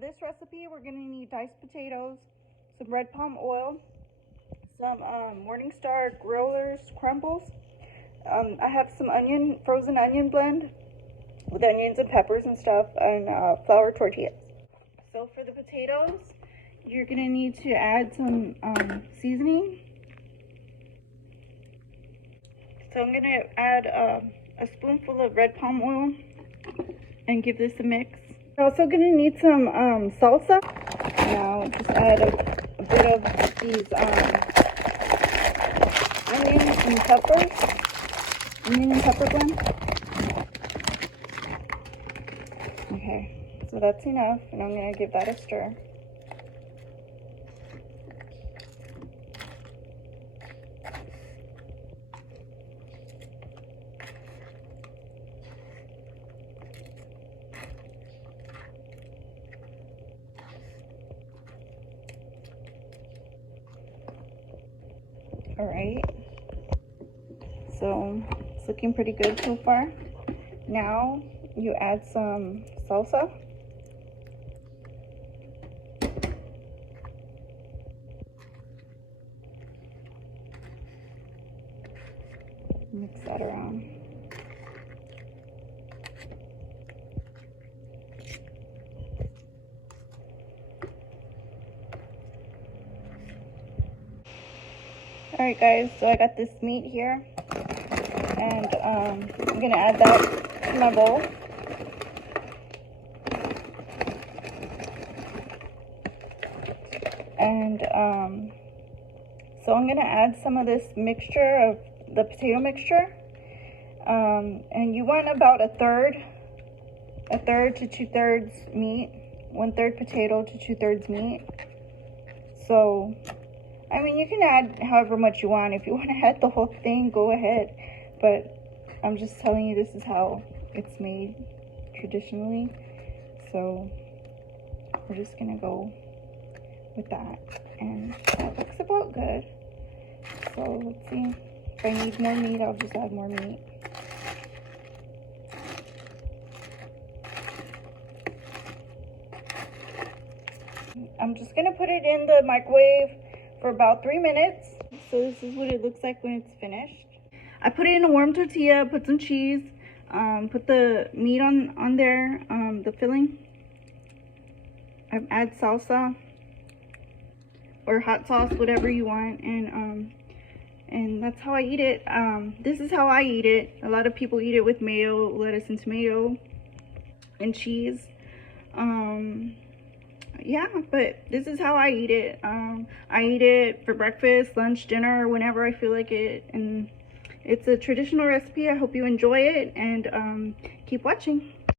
this recipe, we're going to need diced potatoes, some red palm oil, some Morningstar growlers crumbles. I have some frozen onion blend with onions and peppers and stuff, and flour tortillas. So for the potatoes, you're going to need to add some seasoning. So I'm going to add a spoonful of red palm oil and give this a mix. You're also going to need some salsa. Now just add a bit of these onions and peppers. Onion and pepper blend. Okay, so that's enough, and I'm going to give that a stir. All right, so it's looking pretty good so far. Now you add some salsa. Mix that around. Alright guys, so I got this meat here, and I'm going to add that to my bowl. And so I'm going to add some of this mixture of the potato mixture, and you want about a third to 2/3 meat, 1/3 potato to 2/3 meat. So I mean, you can add however much you want. If you want to add the whole thing, go ahead. But I'm just telling you, this is how it's made traditionally. So we're just going to go with that. And that looks about good. So let's see. If I need more meat, I'll just add more meat. I'm just going to put it in the microwave for about 3 minutes. So this is what it looks like when it's finished. I put it in a warm tortilla, put some cheese, put the meat on there, the filling. I add salsa or hot sauce, whatever you want, and that's how I eat it. This is how I eat it. A lot of people eat it with mayo, lettuce and tomato, and cheese. Yeah, but this is how I eat it. I eat it for breakfast, lunch, dinner, whenever I feel like it, and it's a traditional recipe. I hope you enjoy it, and keep watching.